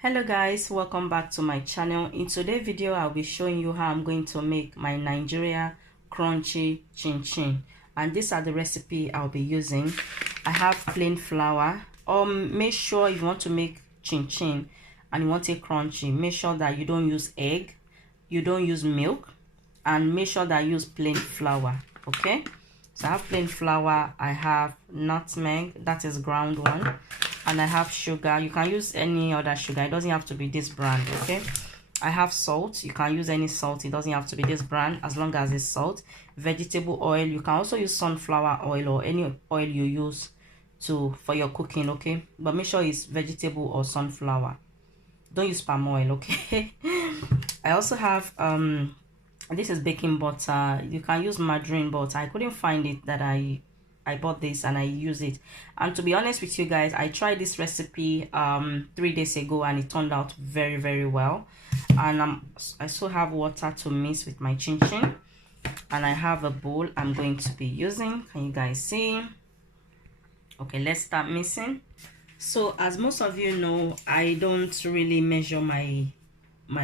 Hello guys, welcome back to my channel. In today's video I'll be showing you how I'm going to make my Nigeria crunchy chin chin, and these are the recipe I'll be using. I have plain flour. Make sure if you want to make chin chin and you want it crunchy, make sure that you don't use egg, you don't use milk, and make sure that you use plain flour. Okay, so I have plain flour, I have nutmeg, that is ground one, and I have sugar. You can use any other sugar, it doesn't have to be this brand. Okay, I have salt. You can use any salt, it doesn't have to be this brand as long as it's salt. Vegetable oil, you can also use sunflower oil or any oil you use for your cooking. Okay, but make sure it's vegetable or sunflower, don't use palm oil. Okay. I also have this is baking butter. You can use margarine, but I couldn't find it that I bought this and I use it. And to be honest with you guys, I tried this recipe 3 days ago and it turned out very well. And I still have water to mix with my chin chin, and I have a bowl I'm going to be using. Can you guys see? Okay, let's start mixing. So as most of you know, I don't really measure my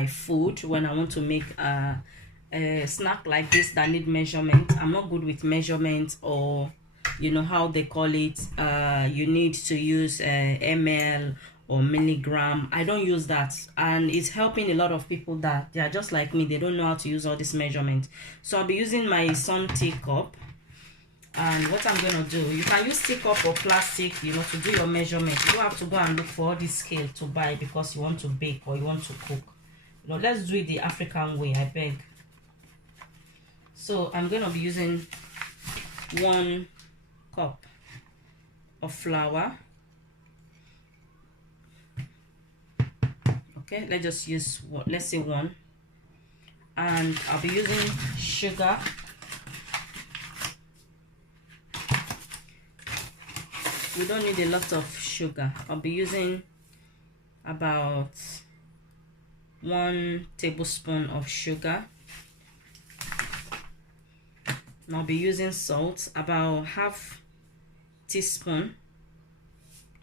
food when I want to make a snack like this that need measurement. I'm not good with measurements, or you know how they call it, you need to use ml or milligram. I don't use that, and it's helping a lot of people that they are just like me, they don't know how to use all this measurement. So I'll be using my sun teacup, and what I'm gonna do, you can use teacup or plastic, you know, to do your measurement. You don't have to go and look for all this scale to buy because you want to bake or you want to cook. You know, let's do it the African way, I beg. So I'm gonna be using 1 cup of flour. Okay, let's just use what, let's say 1. And I'll be using sugar. We don't need a lot of sugar. I'll be using about 1 tablespoon of sugar. And I'll be using salt, about ½ teaspoon.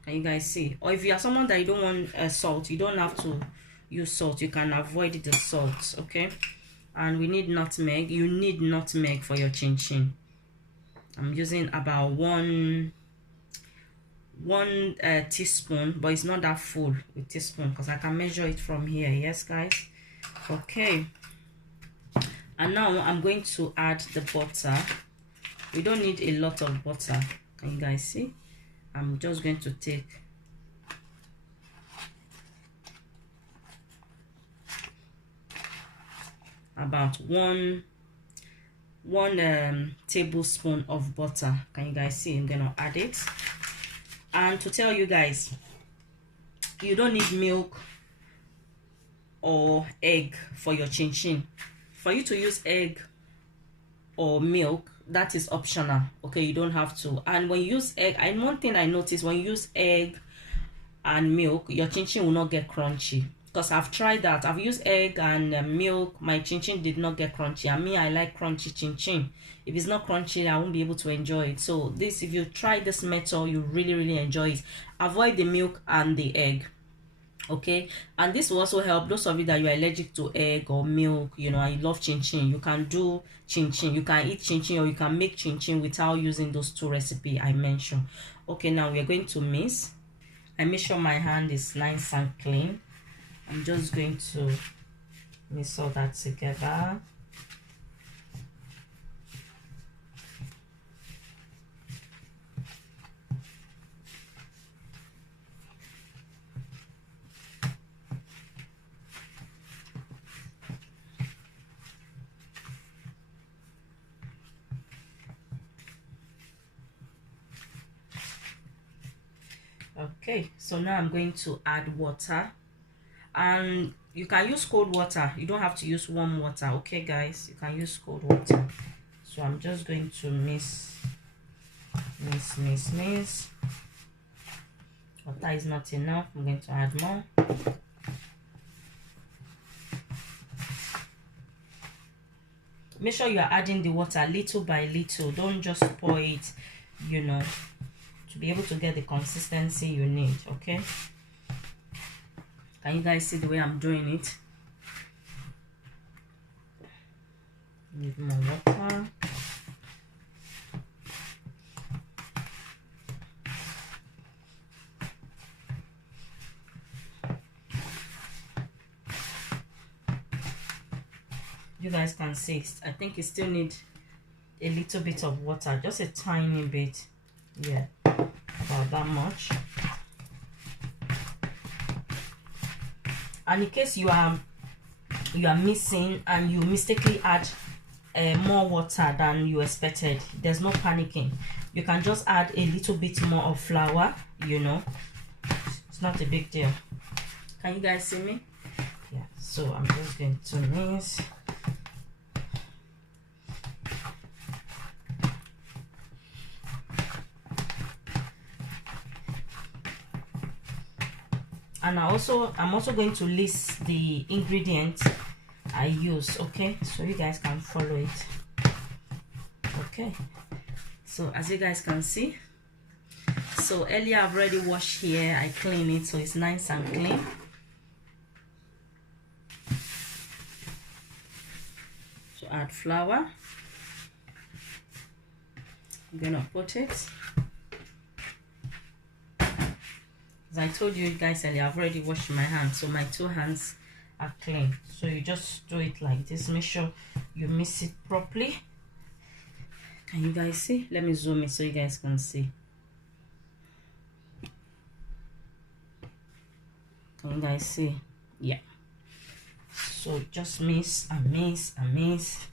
Can you guys see? Or if you are someone that you don't want salt, you don't have to use salt, you can avoid the salt. Okay, and we need nutmeg. You need nutmeg for your chin chin. I'm using about one teaspoon, but it's not that full with teaspoon because I can measure it from here. Yes guys. Okay, and now I'm going to add the butter. We don't need a lot of butter. Can you guys see? I'm just going to take about one tablespoon of butter. Can you guys see? I'm gonna add it. And to tell you guys, you don't need milk or egg for your chin chin. For you to use egg or milk, that is optional. Okay, you don't have to. And when you use egg, and one thing I noticed, when you use egg and milk, your chin chin will not get crunchy, because I've tried that. I've used egg and milk, my chin chin did not get crunchy. And me, I like crunchy chin chin. If it's not crunchy, I won't be able to enjoy it. So this, if you try this method, you really enjoy it. Avoid the milk and the egg. Okay, and this will also help those of you that you are allergic to egg or milk. You know, I love chin chin. You can do chin chin, you can eat chin chin, or you can make chin chin without using those 2 recipes I mentioned. Okay, now we are going to mix. I make sure my hand is nice and clean. I'm just going to mix all that together. Okay, so now I'm going to add water, and you can use cold water, you don't have to use warm water. Okay guys, you can use cold water. So I'm just going to mix. Water is not enough, I'm going to add more. Make sure you are adding the water little by little, don't just pour it, you know, to be able to get the consistency you need. Okay, Can you guys see the way I'm doing it? Need more water. You guys can see, I think it still needs a little bit of water, just a tiny bit. Yeah, about that much. And in case you are missing and you mistakenly add more water than you expected, there's no panicking. You can just add a little bit more of flour, you know. It's not a big deal. Can you guys see me? Yeah, so I'm just going to mix. And I'm also going to list the ingredients I use, okay, so you guys can follow it. Okay, so as you guys can see, so earlier I've already washed here, I clean it so it's nice and clean. So add flour. I'm gonna put it. As I told you guys earlier, I've already washed my hands, so my 2 hands are clean. So you just do it like this. Make sure you mix it properly. Can you guys see? Let me zoom it so you guys can see. Can you guys see? Yeah. So just mix and mix and mix.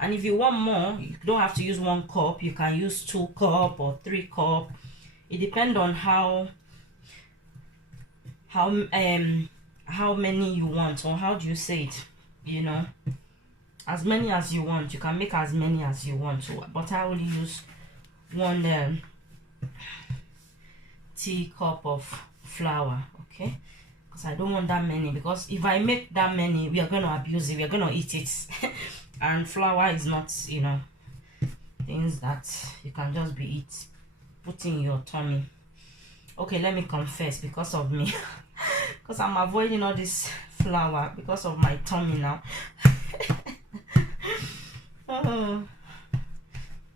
And if you want more, you don't have to use 1 cup. You can use 2 cups or 3 cups. It depends on how many you want, or how do you say it, you know, as many as you want. You can make as many as you want to, but I only use 1 teacup of flour, okay, because I don't want that many, because if I make that many, we are going to abuse it, we are going to eat it. And flour is not, you know, things that you can just be putting in your tummy. Okay, let me confess, because of me, because I'm avoiding all this flour because of my tummy now. Oh.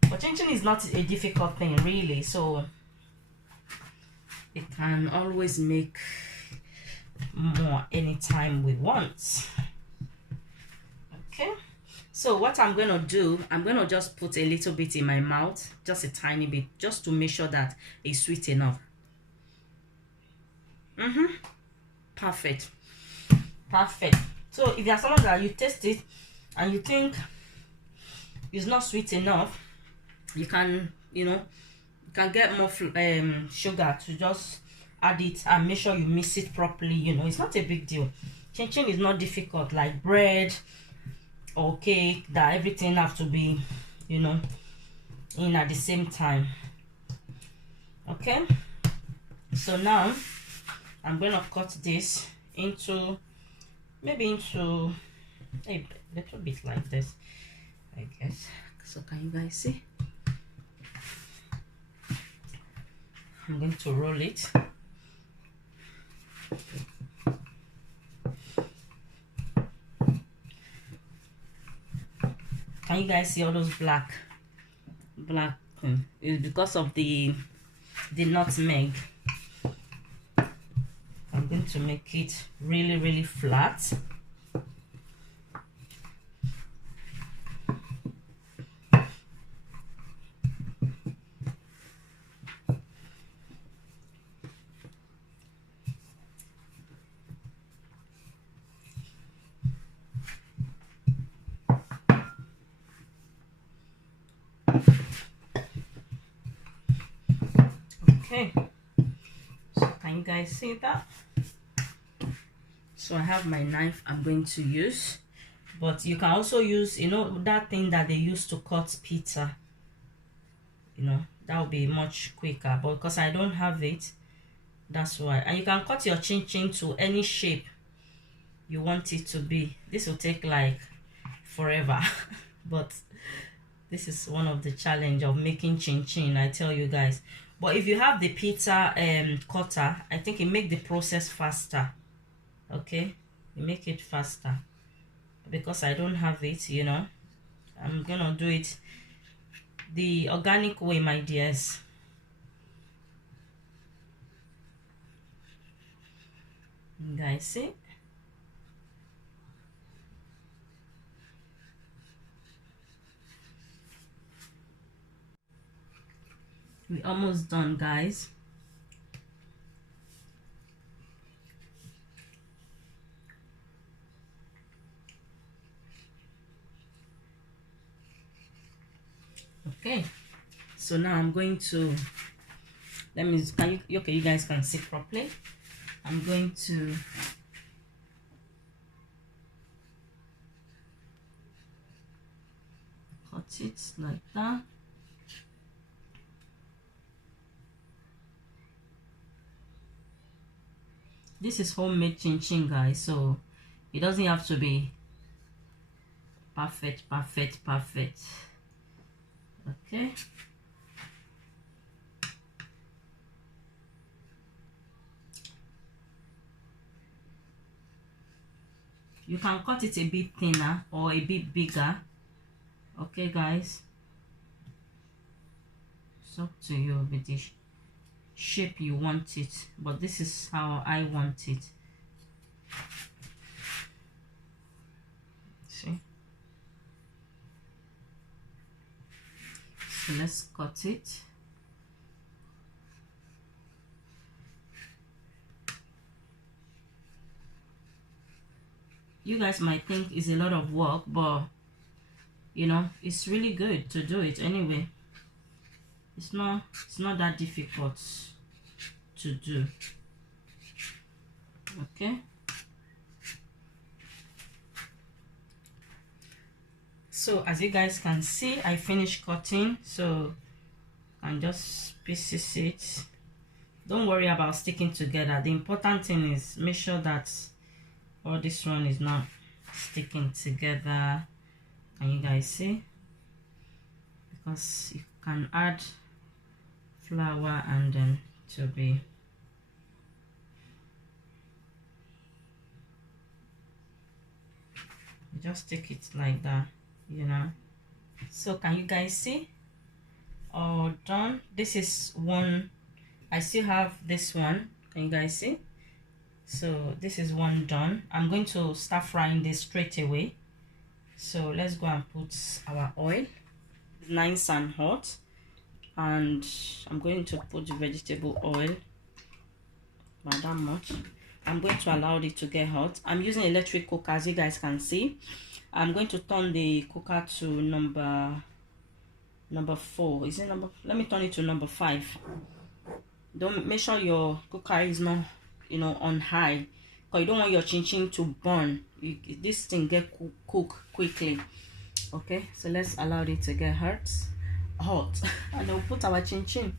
But chin-chin is not a difficult thing really, so it can always make more anytime we want. Okay, so what I'm gonna do, I'm gonna just put a little bit in my mouth, just a tiny bit, just to make sure that it's sweet enough. Perfect. So if there's someone that you taste it and you think it's not sweet enough, you can, you know, you can get more sugar to just add it, and make sure you mix it properly. You know, it's not a big deal. Chin-chin is not difficult like bread or cake, that everything have to be, you know, in at the same time. Okay, so now I'm gonna cut this into maybe into a little bit like this, I guess. So can you guys see? I'm going to roll it. Can you guys see all those black? It's because of the nutmeg. I'm going to make it really flat. Okay, so can you guys see that? So I have my knife I'm going to use, but you can also use, you know, that thing that they use to cut pizza, you know, that will be much quicker, but because I don't have it, that's why. And you can cut your chin-chin to any shape you want it to be. This will take like forever but this is one of the challenge of making chin-chin, I tell you guys. But if you have the pizza cutter, I think it make the process faster. Okay, you make it faster. Because I don't have it, you know, I'm gonna do it the organic way, my dears. You guys see? We're almost done, guys. Okay, so now I'm going to, let me, can you, okay, you guys can see properly. I'm going to cut it like that. This is homemade chin chin, guys, so it doesn't have to be perfect. Okay, you can cut it a bit thinner or a bit bigger. Okay, guys, it's up to you with the shape you want it, but this is how I want it. See, so let's cut it. You guys might think it's a lot of work, but you know, it's really good to do it anyway. It's not that difficult to do. Okay, so as you guys can see, I finished cutting, so I can just pieces it. Don't worry about sticking together. The important thing is make sure that all this one is not sticking together. Can you guys see? Because you can add flour and then to be, you just take it like that, you know. So can you guys see? All done. This is one. I still have this one. Can you guys see? So this is one done. I'm going to start frying this straight away. So let's go and put our oil. Nice and hot, and I'm going to put the vegetable oil by that much. I'm going to allow it to get hot. I'm using electric cooker, as you guys can see. I'm going to turn the cooker to number 4. Is it number? Let me turn it to number 5. Don't, make sure your cooker is not, you know, on high, because you don't want your chin chin to burn. This thing get cook quickly. Okay, so let's allow it to get hot and then we'll put our chin chin.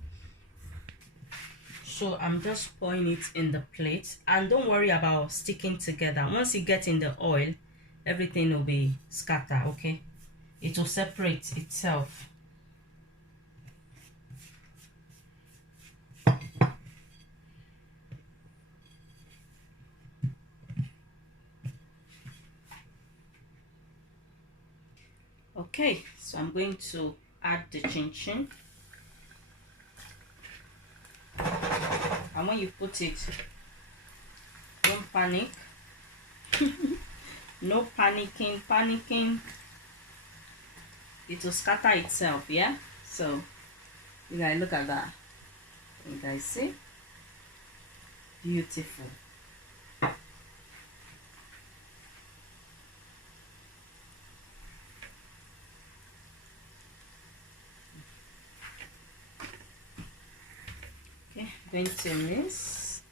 So I'm just pouring it in the plate, and don't worry about sticking together. Once it gets in the oil, everything will be scattered. Okay, it will separate itself. Okay, so I'm going to add the chin chin, and when you put it, don't panic. No panicking, it will scatter itself. Yeah, so you guys look at that. You guys see? Beautiful. Going to mix.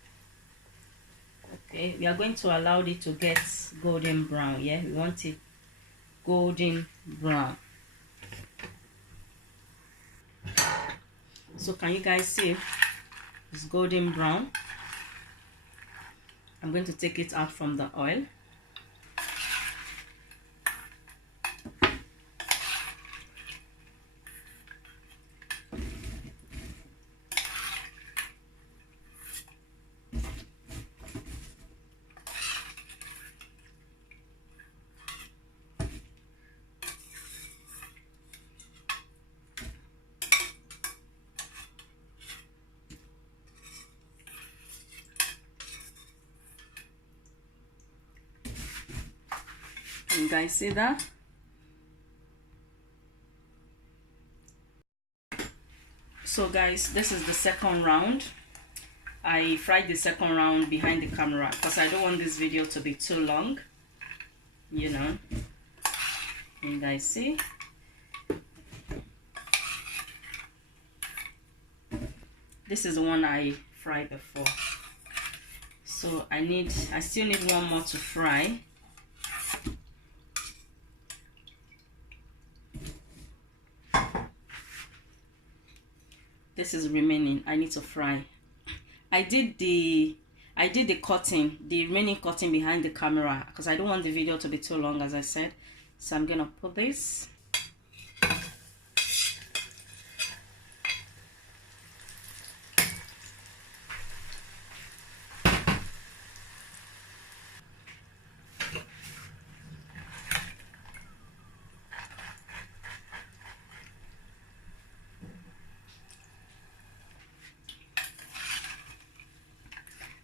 Okay, we are going to allow it to get golden brown. Yeah, we want it golden brown. So can you guys see it's golden brown? I'm going to take it out from the oil. You guys see that? So guys, this is the second round. I fried the second round behind the camera because I don't want this video to be too long, you know. You guys see? This is the one I fried before. So I still need one more to fry. This is remaining. I need to fry. I did the cutting, the remaining cutting behind the camera because I don't want the video to be too long, as I said. So I'm gonna put this.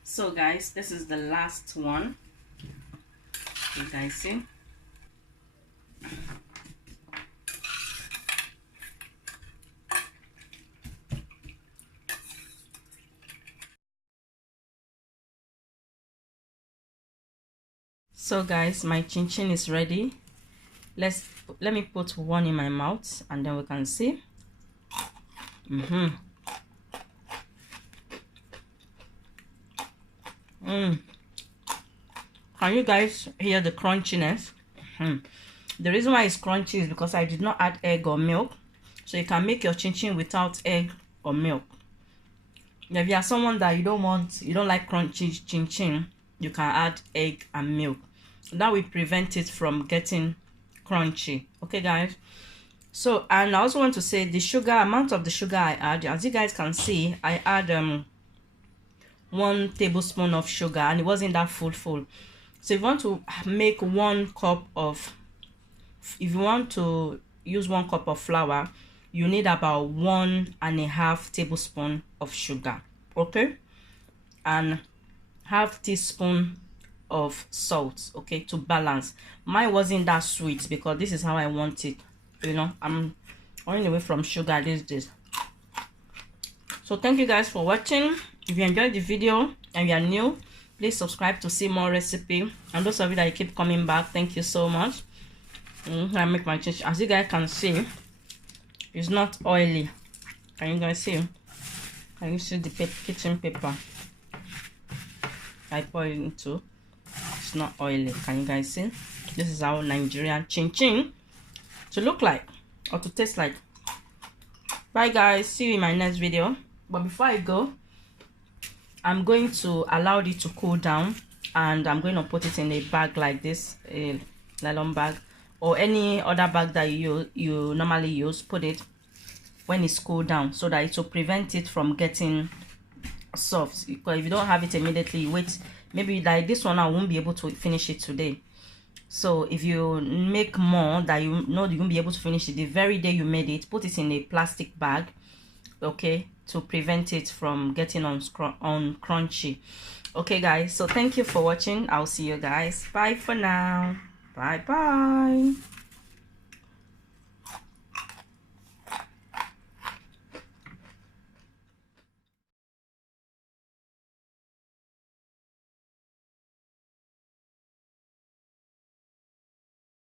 So guys, this is the last one. You guys see? So guys, my chin chin is ready. Let me put one in my mouth and then we can see. Can you guys hear the crunchiness? The reason why it's crunchy is because I did not add egg or milk. So you can make your chin chin without egg or milk. If you are someone that you don't like crunchy chin chin, you can add egg and milk. That will prevent it from getting crunchy. Okay guys, so and I also want to say the amount of the sugar I add, as you guys can see, I add 1 tablespoon of sugar and it wasn't that full. So if you want to make 1 cup of, if you want to use 1 cup of flour, you need about 1.5 tablespoon of sugar, okay, and half teaspoon of salt, okay, to balance. Mine wasn't that sweet because this is how I want it, you know. I'm running away from sugar these days. So thank you guys for watching. If you enjoyed the video and you are new, please subscribe to see more recipe. And those of you that keep coming back, thank you so much. I make my chin chin. As you guys can see, it's not oily. Can you guys see? Can you see the kitchen paper I pour it into? It's not oily. Can you guys see? This is our Nigerian chin chin to look like or to taste like. Bye guys, see you in my next video. But before I go, I'm going to allow it to cool down and I'm going to put it in a bag like this, a nylon bag or any other bag that you normally use. Put it when it's cooled down so that it will prevent it from getting soft. Because if you don't have it immediately, wait, maybe like this one I won't be able to finish it today. So if you make more that you know you won't be able to finish it the very day you made it, put it in a plastic bag, okay, to prevent it from getting on crunchy. Okay guys, so thank you for watching. I'll see you guys. Bye for now. Bye bye.